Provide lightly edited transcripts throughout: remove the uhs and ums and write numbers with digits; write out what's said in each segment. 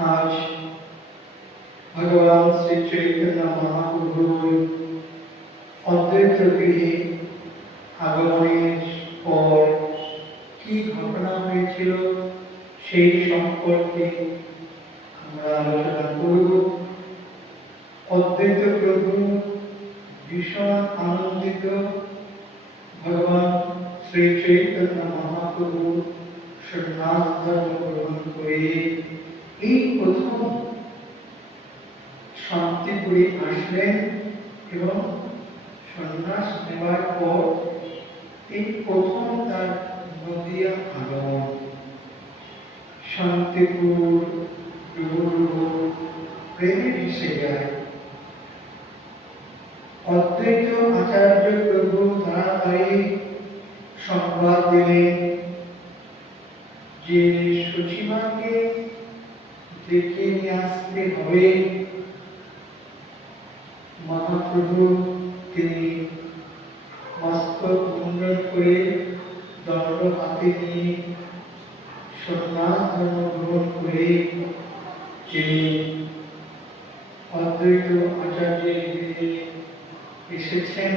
आज भगवान श्री चैतन्य महाप्रभुर अद्वैत गृहे আগমনের পর কি ঘটনা হয়েছিল সেই সম্পর্কে আমরা আলোচনা করব। অদ্বৈত প্রভু ভীষণ আনন্দিত ভগবান শ্রী চৈতন্য মহাপ্রভু সন্ন্যাস ধর্ম গ্রহণ করে এই প্রথম শান্তিপুরে আসলেন এবং সন্ন্যাস নেওয়ার পর এই প্রথম তার নদিয়া আগমন। শান্তিপুর প্রেমে ভেসে যায়। অদ্বৈত আচার্য প্রভু তাড়াতাড়ি সংবাদ দিলেন যে সচিমাকে ডেকে নিয়ে আসতে হবে। মহাপ্রভু তিনি মস্তক মুন্ডন করে দণ্ড হাতে নিয়ে সন্ন্যাস ধর্ম গ্রহণ করে তিনি অদ্বৈত আচার্যের গৃহে এসেছেন।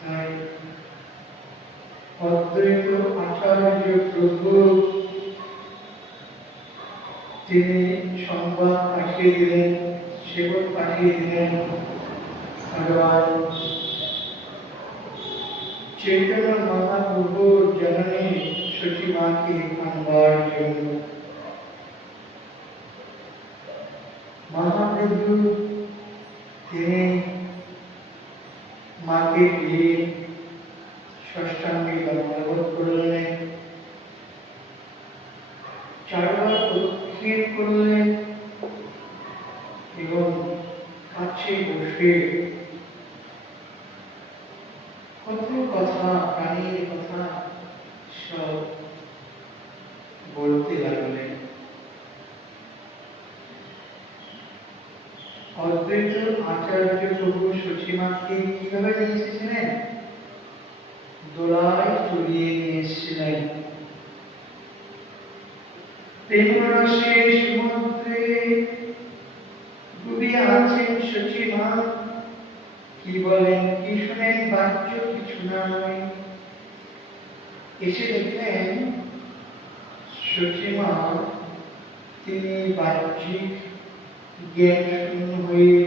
তাই অদ্বৈত আচার্য প্রভু তিনি সংবাদ পাঠিয়ে দিলেন, সেবক পাঠিয়ে দিলেন ভগবান চৈতন্য মহাপ্রভুর জননী সচিমাকে আনবার জন্য। মহাপ্রভু তিনি মাকে গিয়ে ষষ্ঠাঙ্গে দণ্ডবোধ করলেন, চারবার প্রদক্ষিণ করলেন এবং কাছে বসে কত কথা, প্রাণীর কথা সব বলতে লাগলেন। অদ্বৈত আচার্য প্রভু সচিমাকে কিভাবে নিয়ে এসেছিলেন? দোলায় চড়িয়ে নিয়ে এসেছিলেন। প্রেমরসে সমুদ্রে ডুবিয়ে আছেন সচিমা। কি বলেন, কি শুনেন, বাহ্য কিছু নয়। এসে দেখলেন সচিমা তিনি বাহ্যিক জ্ঞান শূন্য হয়ে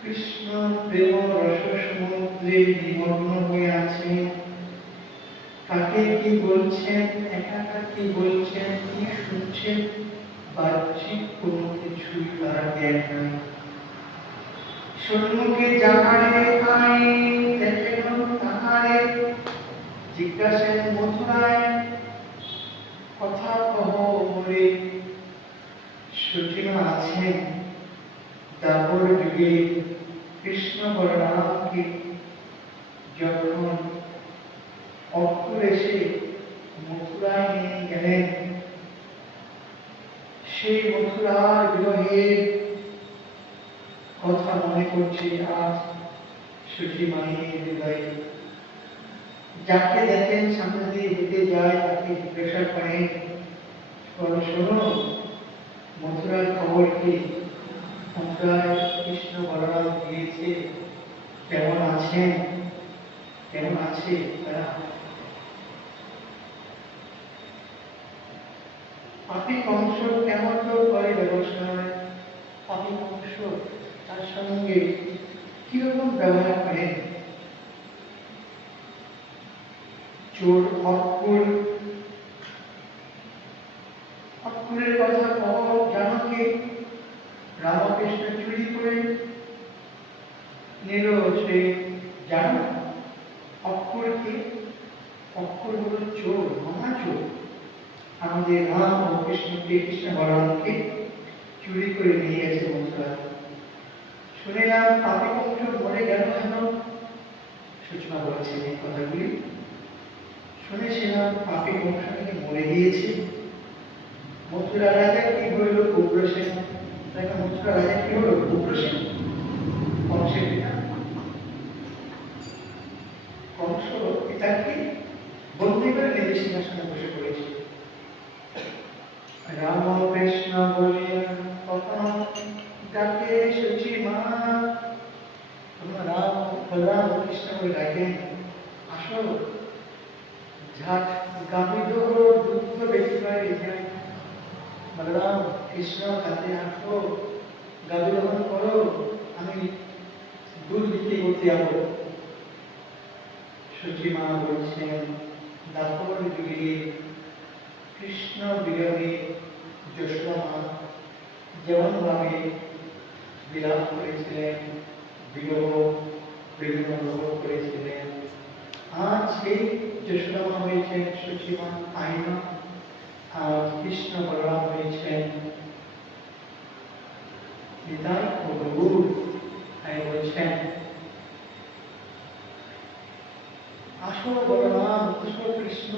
কৃষ্ণ প্রেম রস সমুদ্রে নিমগ্ন হয়ে আছেন। কাকে কি বলছেন, একা কি বলছেন, কি শুনছেন, বাহ্যিক কোনো কিছুই তার জ্ঞান নাই। সম্মুখে যাহারে পাই দেখেন তাহারে জিজ্ঞাসেন মথুরায় কথা কহ মোরে। সচিমা আছেন দাপর যুগে কৃষ্ণ বলরামকে যখন অক্রূর এসে মথুরায় নিয়ে গেলেন, সেই মথুরার বিরহের কথা মনে করছে আজ সচিমায়ের হৃদয়ে। যাকে দেখেন সামনে দিয়ে হেঁটে যায় তাকে জিজ্ঞাসা করেন, শোনো মথুরার খবর কি? মথুরায় কৃষ্ণ বলরাম গিয়েছে, কেমন আছেন, কেমন আছে তারা? পাপী কংস কেমন তো করে ব্যবসায়, পাপী কংস তার সঙ্গে কিরকম ব্যবহার করেন? চোর অক্রূরের কথা খবর জানো কি? রামকৃষ্ণ চুরি করে নিল, সে জানো? অক্রূরকে, অক্রূর হল চোর, মহাচোর। আমাদের রাম ও কৃষ্ণকে, কৃষ্ণ বলরামকে চুরি করে নিয়ে গেছে মথুরা। শুনিলাম পাপী কংস মরে গেল কেন? সূচনা বলেছেন এই কথাগুলি। শুনেছিলাম পাপী কংস নাকি মরে গিয়েছে। মথুরা রাজা কি হইল? উগ্রসেন। তাই না? মথুরা রাজা কি হলো? উগ্রসেন, কংসের পিতা। কংস পিতাকে বন্দী করে নিজের সিংহাসনে বসে পড়েছে। রাম কৃষ্ণ বলিয়া কখন ডাকে সচি মা। রাম বলরাম কৃষ্ণ বলে ডাকেন, আসো ঝাট গাভীর দুগ্ধ বেশিবারে যায়। বলরাম কৃষ্ণ কাছে আসো, গাভী দহন করো, আমি দুধ বিক্রি করতে যাবো। সচি মা বলছেন, দাপর যুগে কৃষ্ণ বিরহে যশোদা মা যেমন ভাবে বিলাপ করেছিলেন, বিরহ বেদনা অনুভব করেছিলেন, আজ সেই যশোদা মা হয়েছেন সচি মা আইমা, আর কৃষ্ণ বলরাম হয়েছেন নিতাই ও গৌর। তাই বলছেন, আসো বলরাম, আসো কৃষ্ণ,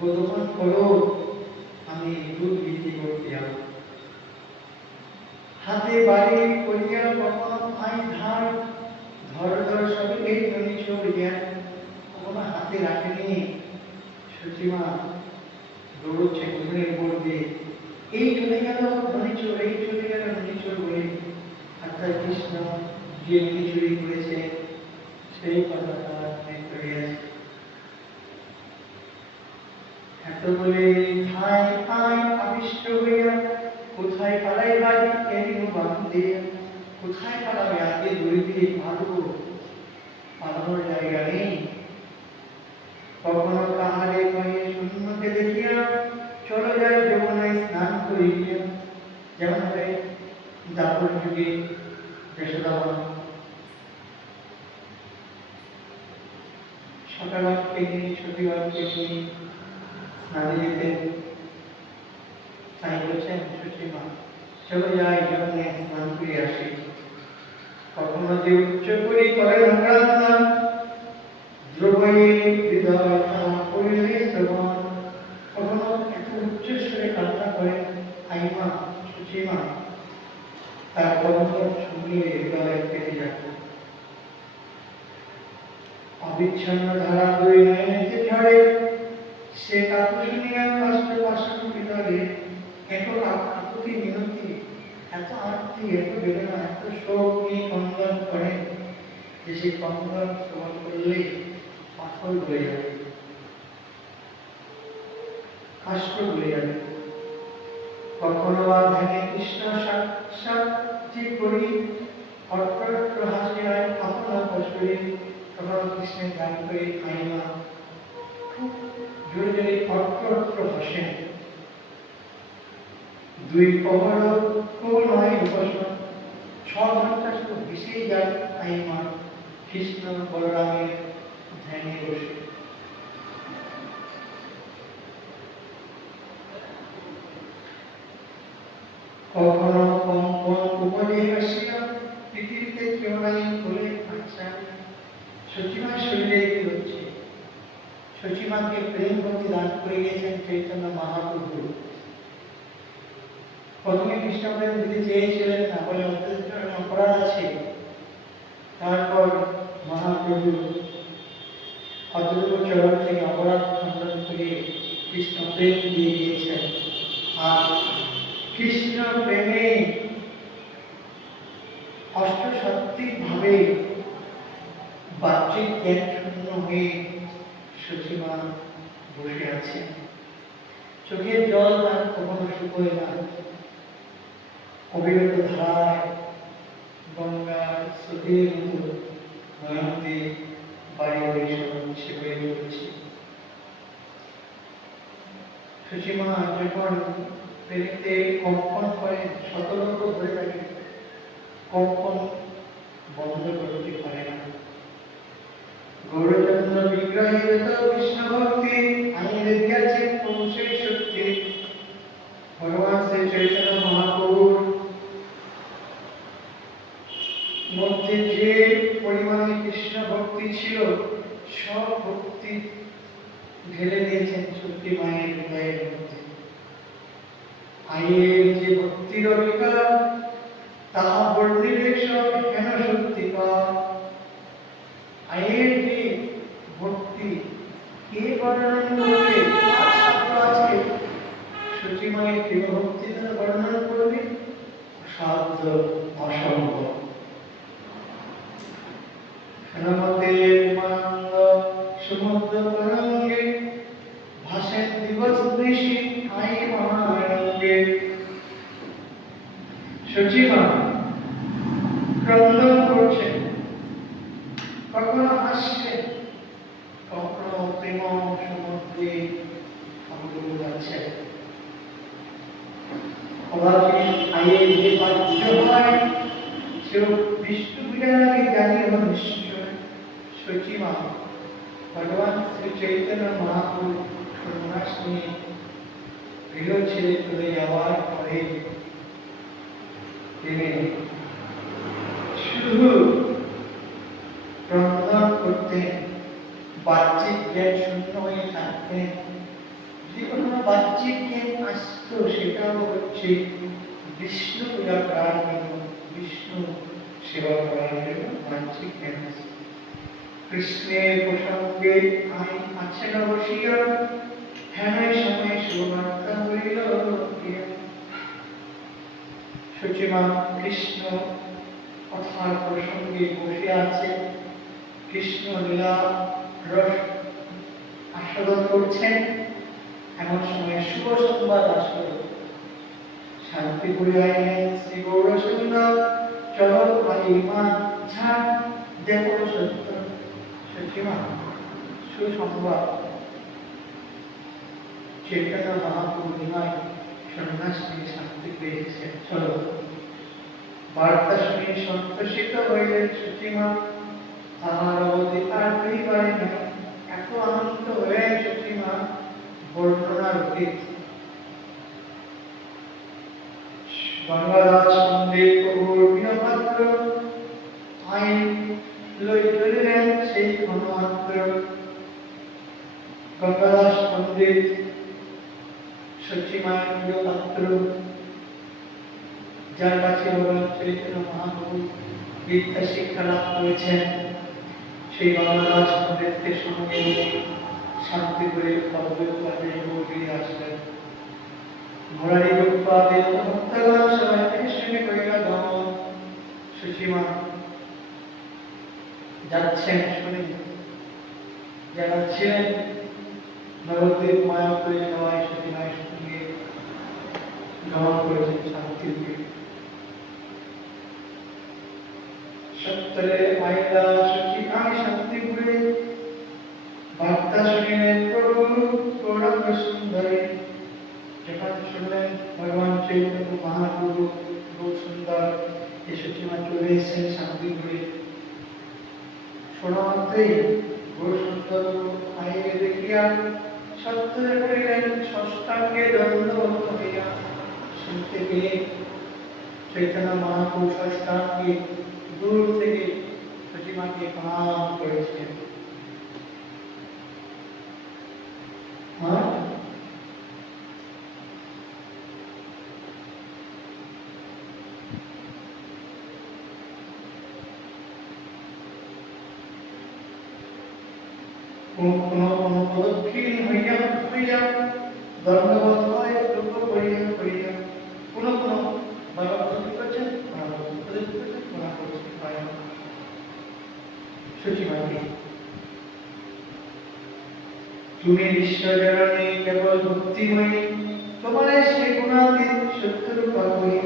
গোদহন করো, আমি দুধ বিক্রি করতে যাব। হাতে বাড়ি করিয়া কখন আই ধার, ধর ধর সবে এই ননি চোর জ্ঞান, কখনো হাতে রাখেনি। সচিমা দৌড়চ্ছে ঘুমের উপর দিয়ে, এই চলে গেল ননিচোর, এই চলে গেল ননিচোর বলে। অর্থাৎ কৃষ্ণ যে ননি চুরি করেছে সেই কথাটা করে আছে। এত বলে ঠাই ঠাই আবিষ্ট হইয়া, কোথায় পালাই বাড়ি এরিন বান্ধে, কোথায় পালাবে আজকে দড়ি দিয়ে পারবো, পালানোর জায়গা নেই। কখনো কাহারে কয়ে শূন্যকে দেখিয়া, চলো যায় যমুনায় স্নান করিয়া। যেমন ভাবে দাপর যুগে যশোদা মা সকালকে নিয়ে ছোটিবারকে নিয়ে স্নানে যেতেন। তাই বলছেন সচি মা, চলো যাই যমুনায় স্নান করে আসি। কখনো যে উচ্চ করি করেন অগ্রান্তা, দ্রবয়ে হৃদয় করিলে শ্রবণ, কখনো এত উচ্চ স্বরে কান্না করেন আইমা সচি মা, তার কণ্ঠ শুনলে হৃদয় পেতে যেত। অবিচ্ছন্ন ধারা দুই নয়নেতে ঝরে, সে কাকু শুনিয়া কষ্ট পাশান ভিতরে, এত আকুতি মিনতি, এত আরতি, এত বেদনা, এত শোক নিয়ে ক্রন্দন করেন যে সেই ক্রন্দন শ্রবণ করলে পাথর গলে যাবে, কাষ্ঠ গলে যাবে। কখনো বা ধ্যানে কৃষ্ণ সাক্ষাৎ যে করি, অট্ট হাসিয়ায় আপনা কষ্টে, তখন কৃষ্ণের গান করে আইমা খুব জোরে জোরে অট্ট হাসেন। দুই প্রহর খুব নয় উপাসনা, 6 ঘন্টা শুধু হেসেই যায় আইমা কৃষ্ণ বলরামের ধ্যানে বসে। কখনো কম্পন উপরে আসিয়া, পৃথিবীতে কেউ নাই বলে আচ্ছা। সচিমার শরীরে কি হচ্ছে? সচিমাকে প্রেম ভক্তি দান করে গিয়েছেন চৈতন্য মহাপ্রভু। প্রথমে কৃষ্ণ প্রেম দিতে চেয়েছিলেন না, বলে অপরাধ আছে। তারপর মহাপ্রভু অতটুকু চরণ থেকে অপরাধ খণ্ডন করে কৃষ্ণ প্রেম দিয়ে দিয়েছেন। আর কৃষ্ণ প্রেমে অষ্টসাত্ত্বিক ভাবে বাহ্যিক জ্ঞান শূন্য হয়ে সচিমা বসে আছে। চোখের জল তার কখনো শুকোয় না, অবিরত ধারায় গঙ্গার স্রোতের মতো নয়ন দিয়ে বাড়ি বাড়ি সে হয়ে চলছে। সচিমা যখন প্রেমিতে কম্পন করেন, শতরঙ্গ ধরে থাকে, কম্পন বন্ধ করতে পারে না। গৌরচন্দ্র বিগ্রহের কৃষ্ণ ভক্তি আইনে দিয়েছে পৌঁছে শক্তি। ভগবান শ্রী চৈতন্য মহাপ্রভুর মধ্যে যে পরিমাণে কৃষ্ণ ভক্তি ছিল, সব ভক্তি ঢেলে দিয়েছেন সত্যি মায়ের হৃদয়ের মধ্যে। আইয়ের যে ভক্তির অধিকার, তাহা বর্ণিলে সব কেন সত্যিকার। আইয়ের যে ভক্তি কে বর্ণন করবে, কার সাধ্য আছে? সচিব সচিমায়ের প্রেমভক্তি দ্বারা বর্ণনা করবে অসাধ্য অসম্ভব। নমদের মানন্দ সমুদ্র তরঙ্গে ভাসেন দিবস দৃশি আই মহারঙ্গে। সচিমা ক্রন্দন করছেন, কখনো হাসছেন, কখনো প্রেম সমুদ্রে অগ্রসর যাচ্ছেন। কদাচিৎ আয়ে যে বাহ্য হয় সেও বিষ্ণু পূজার আগে জানি এবং নিশ্চয় সচিমা ভগবান শ্রী চৈতন্য মহাপ্রভু সন্ন্যাস নিয়ে গৃহ ছেড়ে চলে যাওয়ার পরে তিনি শুধু ক্রন্দন করতেন, বাহ্যিক জ্ঞান শূন্য হয়ে থাকতেন। যে কোনো বাহ্যিক জ্ঞান আসত সেটাও হচ্ছে বিষ্ণু পূজা করার জন্য, বিষ্ণু সেবা করার জন্য বাহ্যিক জ্ঞান আসত। কৃষ্ণের প্রসঙ্গে আমি আছে না বসিয়া, হেন সময় সুবার্তা হইল। সচিমা কৃষ্ণ কথার প্রসঙ্গে বসে আছে, কৃষ্ণ লীলা রস আস্বাদন করছেন। এমন সময় শুভ সংবাদ আসলো, শান্তিপুরে আইলেন শ্রী গৌর সুন্দর, চলো মা ঝাড় দেখো সত্য। সচিমা সুসংবাদ, চৈতন্য মহাপ্রভু নিমাই সন্ন্যাস নিয়ে শান্তিপুরে এসেছেন, চলো। বার্তা শুনে সন্তোষিত হইলেন সচিমা, তাহার অবধি আর করিবারে নাই। এত আনন্দ হলেন সচিমা বর্ণনার অতীত। গঙ্গাদাস পণ্ডিত প্রভুর প্রিয়পাত্র আইন লই চলিলেন সেই ক্ষণমাত্র। গঙ্গাদাস পণ্ডিত সচিমায়ের প্রিয়পাত্র, যার কাছে ভগবান চৈতন্য মহাপ্রভু বিদ্যা শিক্ষা লাভ করেছেন, সেই গঙ্গাদাস পণ্ডিতকে সঙ্গে শান্তিপুরে অদ্বৈতবাদে ফিরে আসলেন। মুরারি রূপবাদে ভক্তগণ সবাই একসঙ্গে কইরা গমন। সচিমা যাচ্ছেন শুনে যারা ছিলেন নবদ্বীপ মায়াপুরে সবাই সচিমায়ের সঙ্গে গমন করেছেন শান্তিপুরে। সত্তরে মাইলা সচিমায় শান্তিপুরে, বার্তা শুনিলেন প্রভু গৌরাঙ্গ সুন্দরী। যখন শুনলেন ভগবান চৈতন্য মহাপ্রভু গৌর সুন্দর এই সচিমা চলে এসেছেন শান্তিপুরে, শোনা মাত্রই গৌর সুন্দর আইয়ে দেখিয়া সত্তরে করিলেন ষষ্ঠাঙ্গে দণ্ডবত হইয়া। শুনতে পেয়ে চৈতন্য মহাপ্রভু ষষ্ঠাঙ্গে দূর থেকে সচিমাকে প্রণাম করেছেন। প্রদক্ষিণ হইয়া হইয়া দণ্ডবত হয় লোক করিয়া করিয়া, কোন কোন বাবা প্রদক্ষিণ করছেন, সচিমাকে তুমি বিশ্বজননী কেবল ভক্তিময়ী, তোমার সে গুণাতীত সত্যরূপা করি।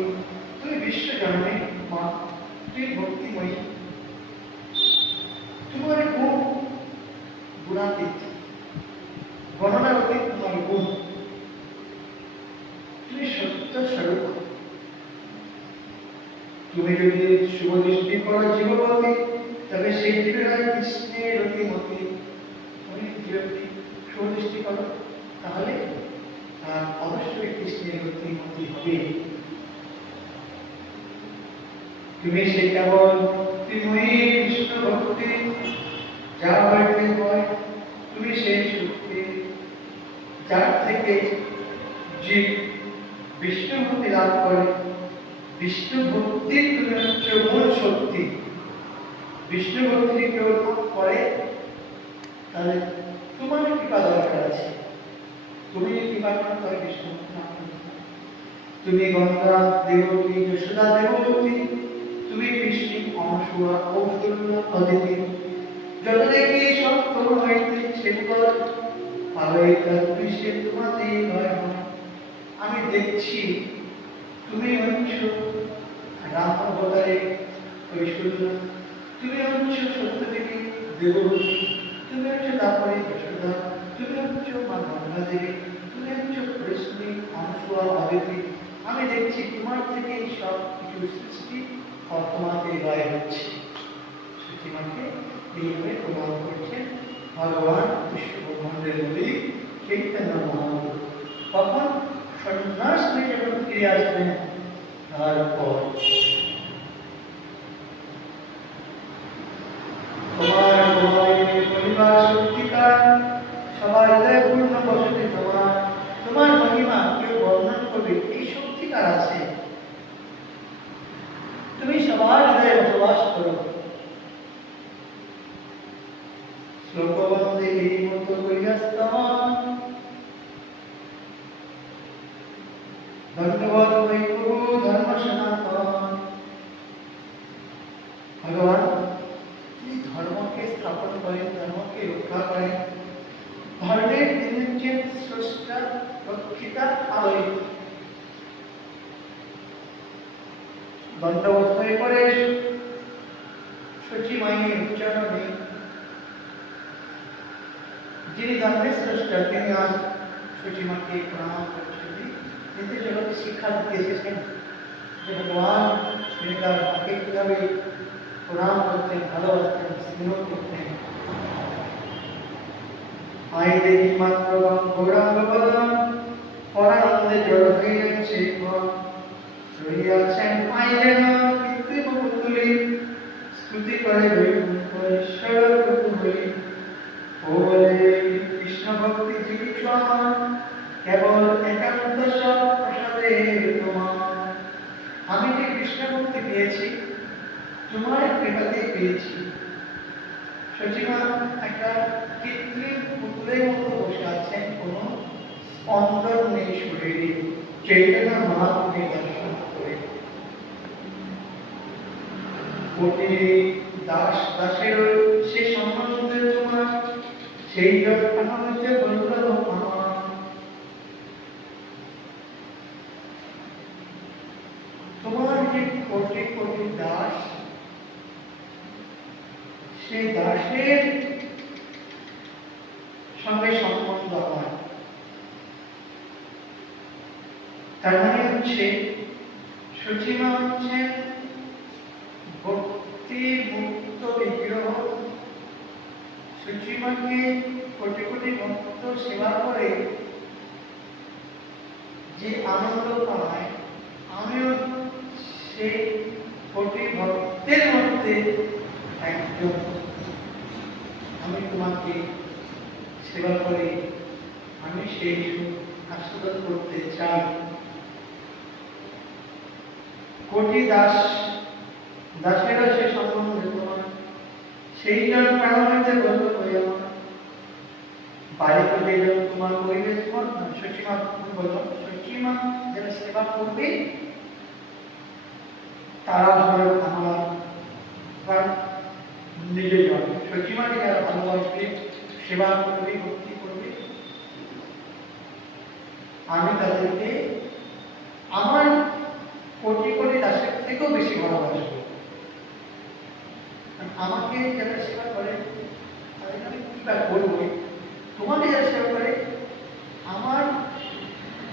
তুমি বিশ্বজননী মা, তুমি ভক্তিময়ী, তোমার গুণ গুণাতীত, গণনার অতীত তোমার গুণ, তুমি সত্য স্বরূপ। তুমি যদি শুভ দৃষ্টি করো জীববতী, তবে সেই জীবের হয় কৃষ্ণের অতিমতি। তুমি যদি শুভ দৃষ্টি করো তাহলে তার অবশ্যই কৃষ্ণের অতিমতি হবে। তুমি সে কেবল ভক্তিময়ী বিষ্ণু ভক্তি, যা হইতে হয় তুমি সেই শক্তি, যার থেকে জীব বিষ্ণু ভক্তি লাভ করে। বিষ্ণু ভক্তির তুমি হচ্ছে মূল শক্তি। বিষ্ণু ভক্তি কেউ লাভ করে তাহলে তোমার কৃপা দরকার আছে। তুমি কৃপা করো তাহলে বিষ্ণু ভক্তি লাভ করতে তুমি গঙ্গা দেবতী, যশোদা দেবতী, তুমি কৃষ্ণ অনসুয়া কৌশল্যা অদিতি, যত দেখি সব তোমার হইতে ছেলেবল পালয়িতা তুমি সে তোমাতেই হয়। আমি দেখছি তুমি হচ্ছ রাম অবতারে ঐশ্বর্য, তুমি হচ্ছ সত্যদেবী দেবতী, তুমি হচ্ছ তারপরে যশোদা, তুমি হচ্ছ মা গঙ্গা দেবী, তুমি হচ্ছ কৃষ্ণ অনসুয়া অদিতি। আমি দেখছি তোমার থেকে সব কিছু সৃষ্টি তোমাকে লয় হচ্ছে। সতীমাকে এইভাবে প্রমাণ করছেন ভগবান বিশ্ব ব্রহ্মাণ্ডের নবী চৈতন্য মহাপ্রভু। তখন সন্ন্যাস নিয়ে যখন ফিরে আসবেন, তারপর তোমার মহিমা সত্যিকার, সবার হৃদয় পূর্ণ বসতে তোমার, তোমার মহিমা কেউ বর্ণন করবে এই সত্যিকার আছে, তুমি সবার হৃদয়ে বসবাস করো। শ্লোকবন্দে এই মতো করিয়াস্তমান, ধন্যবাদ হই প্রভু ধর্ম সনাতন। ভগবান তিনি ধর্মকে স্থাপন করেন, ধর্মকে রক্ষা করেন। ধর্মের তিনি হচ্ছেন স্রষ্টা, রক্ষিতা, আলোক। দণ্ডবোধ হয়ে পড়ে সচি মায়ের চরণে, যিনি ধর্মের স্রষ্টা তিনি আজ সচিমাকে প্রণাম করছেন। কিন্তু জগতে শিক্ষা দিতে এসেছেন যে ভগবান তিনি তার মাকে কিভাবে প্রণাম করতেন, ভালোবাসতেন, স্নেহ করতেন। আই দেখি মাত্র গৌরাঙ্গ বদন, পরানন্দে জড় হয়ে যাচ্ছে রহিয়াছেন আই যেন কৃত্রিম পুতুলি, স্তুতি করে ঈশ্বর প্রভু হই। ও বলে কৃষ্ণ ভক্তি জীবিত আমার, কেবল একান্ত সব প্রসাদে তোমার। আমি যে কৃষ্ণ ভক্তি পেয়েছি তোমার কৃপাতেই পেয়েছি। সচিমা একটা কৃত্রিম পুতুলের মতো বসে আছেন, কোনো স্পন্দন নেই শরীরে, চৈতন্য মহাপ্রভু দর্শন করে। কোটি দাস দাসের সে সম্বন্ধে তোমার, সেই যৎখানা হইতে বলল আমার। তোমার যে কোটি কোটি দাস, সেই দাসের সঙ্গে সম্বন্ধ হয়। তার মানে হচ্ছে সচিমা হচ্ছেন ভক্তি মুক্ত বিগ্রহ। সচিমাকে কোটি কোটি ভক্ত সেবা করে যে আনন্দ পায়, আমিও সেই কোটি ভক্তের মধ্যে একজন। আমি তোমাকে সেবা করে আমি সেই সুখ আস্বাদন করতে চাই। কোটি দাস দাসেরা সে সম্বন্ধে তোমার, সেই জন প্রাণ হইতে ব্রত হয়ে আমার। বাড়িতে যেজন তোমার পরিবেশ সচিমা বলল, সচিমা যারা সেবা করবে তারা ধরো আমার নিজের জন। সচিমাকে যারা ভালোবাসবে, সেবা করবে, ভক্তি করবে, আমি তাদেরকে আমার কোটি কোটি দাসের থেকেও বেশি ভালোবাসবো। আমাকে যারা সেবা করে তাদের আমি কি বা করবো, তোমাকে যারা সেবা করে আমার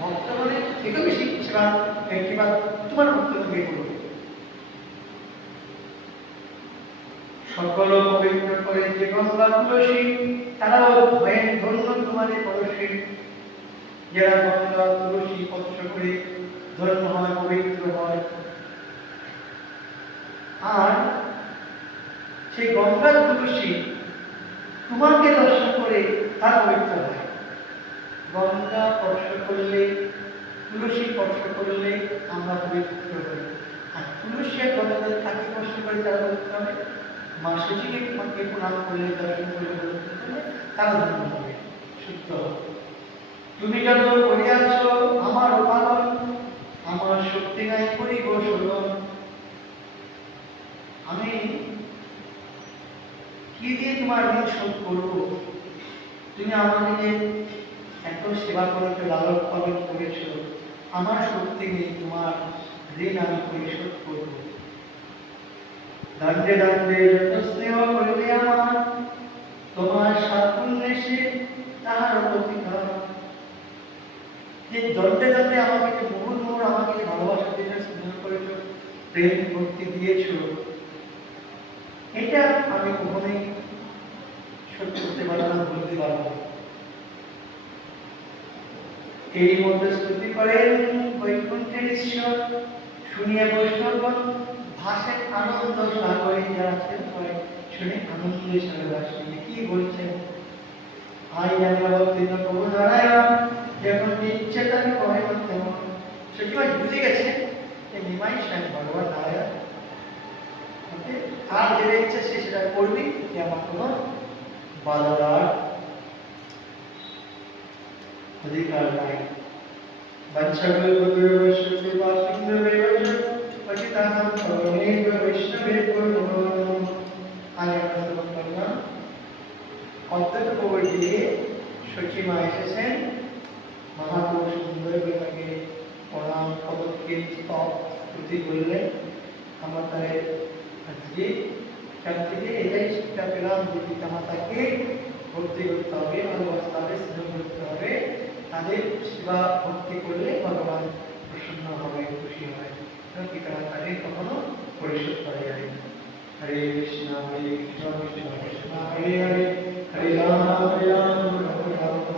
ভক্তগণের থেকেও বেশি সেবা কিংবা তোমার ভক্তগণকে করবে। সকল পবিত্র করে যে গঙ্গা তুলসী, তারাও ভয়ের ধন্য তোমাদের পরশী। যারা গঙ্গা তুলসী স্পর্শ করে ধন্য হয়, পবিত্র হয়। আর সেই গঙ্গা তুলসী তোমাকে দর্শন করে তার পবিত্র হয়। গঙ্গা স্পর্শ করলে, তুলসী স্পর্শ করলে আমরা পবিত্র হই। আর তুলসী আর গঙ্গা তাকে স্পর্শ করে তারা পবিত্র হবে। মা সচিকে তোমাকে প্রণাম করলে, দর্শন করলে, তারা ধন্য হবে, শুদ্ধ হবে। তুমি যত করিয়াছ আমার পালন, আমার কি দিয়ে তোমার ঋণ শোধ করবো? তুমি আমাকে এত সেবা করেছো, লালন পালন করেছো, আমার শক্তি নেই তোমার ঋণ আমি পরিশোধ করব। দণ্ডে দণ্ডে যত স্নেহ করিলে আমার, তোমার সাকুল্যে তাহার প্রতিকার। যে দণ্ডে দণ্ডে আমাকে যে মুহুর মুহুর আমাকে যে ভালোবাসা দিয়েছো, স্নেহ করেছো, প্রেম ভক্তি দিয়েছো, এটা আমি কখনোই শোধ করতে পারবো না, বলতে পারবো না। এই মতো স্তুতি করেন বৈকুণ্ঠের ঈশ্বর, শুনিয়া বৈষ্ণবগণ ভাসে আনন্দ সাগরে, যারা আছেন সবাই শুনে আনন্দের সাগরে ভাসে। কি বলছেন? আই জানি অবতীর্ণ প্রভু নারায়ণ, যখন ইচ্ছে তাকে কহে না তেমন। সত্যিই বুঝে গেছে যে নিমাই স্বয়ং ভগবান নারায়ণ, আর যেটা ইচ্ছে সে সেটা করবি, যে আমার কোনো বাধা দেওয়ার অধিকার নাই। সচিমা এসেছেন, মহাপুরুষ সুন্দর তাকে প্রণাম পদক্ষেপ স্তব স্তুতি করলেন। আমরা তাহলে আজকে এখান থেকে এটাই শিক্ষা পেলাম যে পিতামাতাকে ভক্তি করতে হবে, ভালোবাসতে হবে, স্নেহ করতে হবে। তাদের সেবা ভক্তি করলে ভগবান প্রসন্ন হবে, খুশি হয়। পিতামাতাকে কখনো পরিশোধ করা যায় না। হরে কৃষ্ণ কৃষ্ণ কৃষ্ণ হরে হরে, হরে রাম রাম রাম